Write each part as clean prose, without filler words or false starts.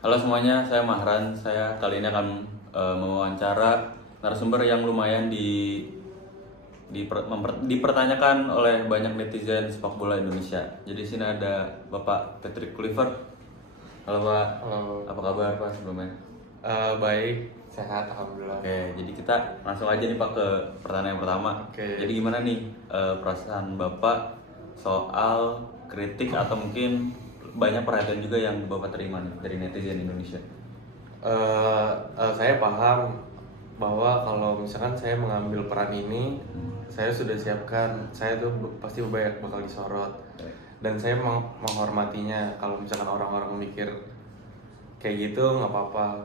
Halo semuanya, saya Mahran. Saya kali ini akan mewawancara narasumber yang lumayan dipertanyakan oleh banyak netizen sepak bola Indonesia. Jadi sini ada Bapak Patrick Kluivert. Halo Pak, Halo. apa kabar Pak sebelumnya? Baik, sehat, alhamdulillah. Oke, jadi kita langsung aja nih Pak ke pertanyaan yang pertama. Oke. Jadi gimana nih perasaan Bapak soal kritik atau mungkin banyak perhatian juga yang Bapak terima nih dari netizen Indonesia? Saya paham bahwa kalau misalkan saya mengambil peran ini, saya sudah siapkan, saya tuh pasti banyak bakal disorot. Dan saya menghormatinya. Kalau misalkan orang-orang mikir kayak gitu nggak apa-apa.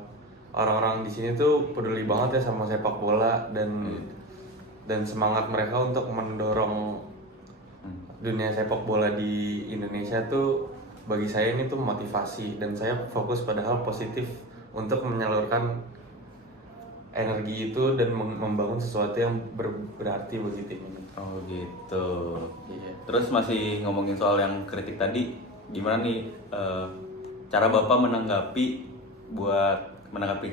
Orang-orang di sini tuh peduli banget ya sama sepak bola dan semangat mereka untuk mendorong dunia sepak bola di Indonesia tuh bagi saya ini tuh motivasi, dan saya fokus pada hal positif untuk menyalurkan energi itu dan membangun sesuatu yang berarti bagi tim ini. Oh gitu. Iya. Terus masih ngomongin soal yang kritik tadi, gimana nih cara Bapak menanggapi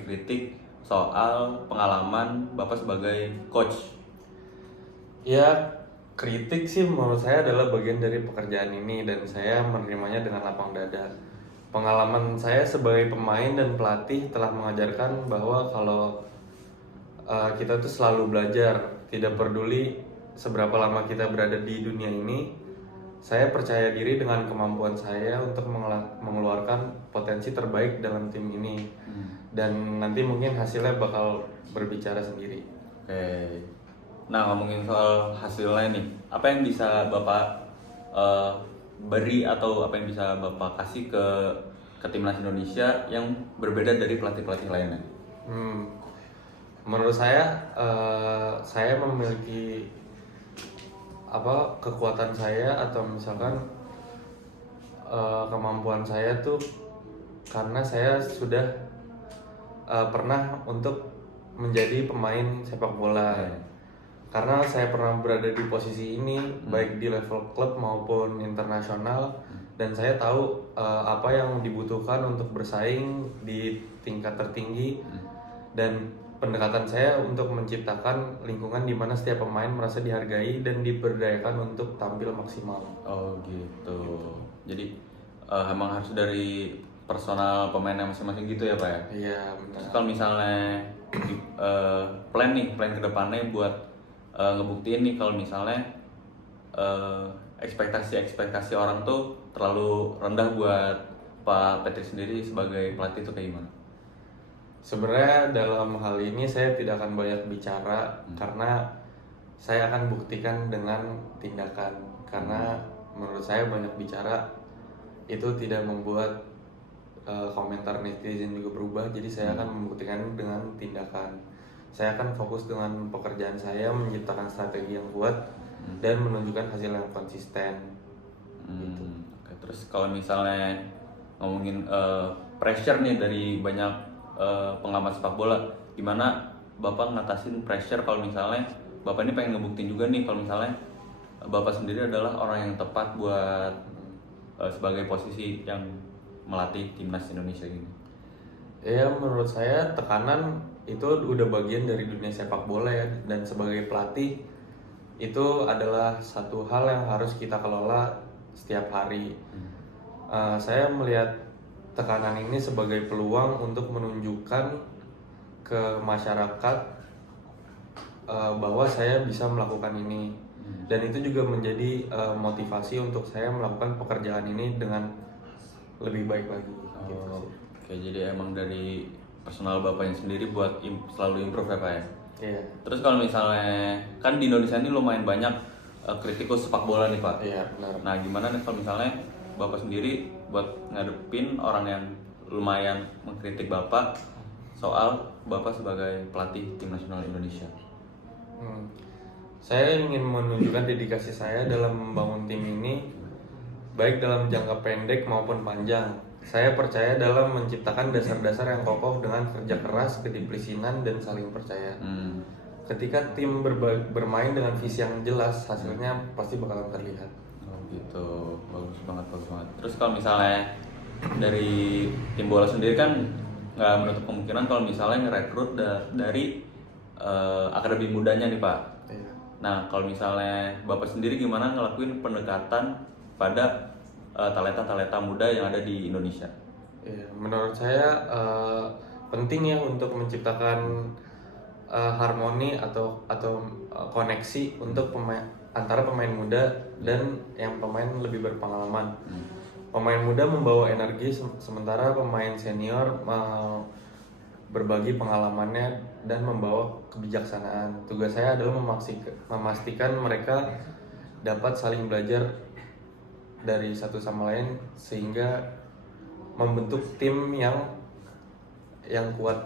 kritik soal pengalaman Bapak sebagai coach? Ya, kritik sih menurut saya adalah bagian dari pekerjaan ini dan saya menerimanya dengan lapang dada. Pengalaman saya sebagai pemain dan pelatih telah mengajarkan bahwa kalau kita tuh selalu belajar, tidak peduli seberapa lama kita berada di dunia ini. Saya percaya diri dengan kemampuan saya untuk mengeluarkan potensi terbaik dalam tim ini, dan nanti mungkin hasilnya bakal berbicara sendiri. Oke. Nah ngomongin soal hasilnya nih, apa yang bisa Bapak eh, beri atau apa yang bisa Bapak kasih ke timnas Indonesia yang berbeda dari pelatih-pelatih lainnya? Menurut saya memiliki kekuatan saya atau misalkan kemampuan saya tuh karena saya sudah pernah untuk menjadi pemain sepak bola. Karena saya pernah berada di posisi ini baik di level klub maupun internasional, dan saya tahu apa yang dibutuhkan untuk bersaing di tingkat tertinggi, dan pendekatan saya untuk menciptakan lingkungan di mana setiap pemain merasa dihargai dan diberdayakan untuk tampil maksimal. Oh gitu. Jadi emang harus dari personal pemainnya masing-masing gitu ya Pak ya? Iya, Terus benar. kalau misalnya plan ke depannya buat ngebuktiin nih kalau misalnya ekspektasi orang tuh terlalu rendah buat Pak Patrick sendiri sebagai pelatih itu kayak gimana? Sebenarnya dalam hal ini saya tidak akan banyak bicara karena saya akan buktikan dengan tindakan. Karena menurut saya banyak bicara itu tidak membuat komentar netizen juga berubah. Jadi saya akan membuktikan dengan tindakan. Saya akan fokus dengan pekerjaan saya, menciptakan strategi yang kuat dan menunjukkan hasil yang konsisten. Gitu. Oke, terus kalau misalnya ngomongin pressure nih dari banyak pengamat sepak bola, gimana Bapak ngatasin pressure kalau misalnya Bapak ini pengen ngebuktiin juga nih kalau misalnya Bapak sendiri adalah orang yang tepat buat sebagai posisi yang melatih timnas Indonesia ini? Ya, menurut saya tekanan itu udah bagian dari dunia sepak bola ya, dan sebagai pelatih itu adalah satu hal yang harus kita kelola setiap hari. Saya melihat tekanan ini sebagai peluang untuk menunjukkan ke masyarakat bahwa saya bisa melakukan ini, dan itu juga menjadi motivasi untuk saya melakukan pekerjaan ini dengan lebih baik lagi. Gitu Oh, sih. oke, jadi emang dari personal Bapaknya sendiri buat selalu improve ya Pak ya? Iya. Terus kalau misalnya kan di Indonesia ini lumayan banyak kritikus sepak bola nih Pak. Iya, benar. Nah gimana nih kalau misalnya Bapak sendiri buat ngadepin orang yang lumayan mengkritik Bapak soal Bapak sebagai pelatih tim nasional Indonesia? Saya ingin menunjukkan dedikasi saya dalam membangun tim ini, baik dalam jangka pendek maupun panjang. Saya percaya dalam menciptakan dasar-dasar yang kokoh dengan kerja keras, kedisiplinan, dan saling percaya. Ketika tim bermain dengan visi yang jelas, hasilnya pasti bakalan terlihat. Oh gitu, bagus banget, bagus banget. Terus kalau misalnya dari tim bola sendiri kan nggak menutup kemungkinan kalau misalnya ngerekrut dari akademi mudanya nih Pak. Iya. Nah, kalau misalnya Bapak sendiri gimana ngelakuin pendekatan pada talenta-talenta muda yang ada di Indonesia? Iya, menurut saya penting ya untuk menciptakan harmoni atau koneksi untuk antara pemain muda dan yang pemain lebih berpengalaman. Pemain muda membawa energi sementara pemain senior berbagi pengalamannya dan membawa kebijaksanaan. Tugas saya adalah memastikan mereka dapat saling belajar dari satu sama lain sehingga membentuk tim yang kuat.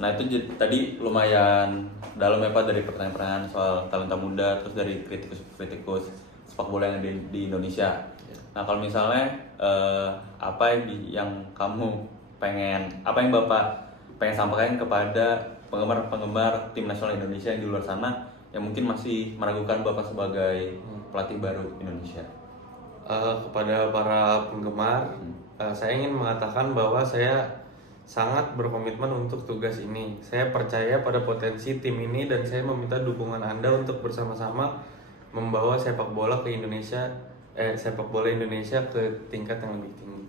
Nah, itu tadi lumayan dalam ya Pak, dari pertanyaan-pertanyaan soal talenta muda, terus dari kritikus sepak bola yang di Indonesia. Nah, kalau misalnya apa yang Bapak pengen sampaikan kepada penggemar-penggemar tim nasional Indonesia yang di luar sana yang mungkin masih meragukan Bapak sebagai pelatih baru Indonesia? Kepada para penggemar, saya ingin mengatakan bahwa saya sangat berkomitmen untuk tugas ini. Saya percaya pada potensi tim ini dan saya meminta dukungan Anda untuk bersama-sama membawa sepak bola Indonesia ke tingkat yang lebih tinggi.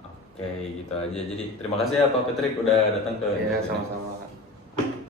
Oke, gitu aja. Jadi terima kasih ya Pak Patrick udah datang ke Iya, sama-sama.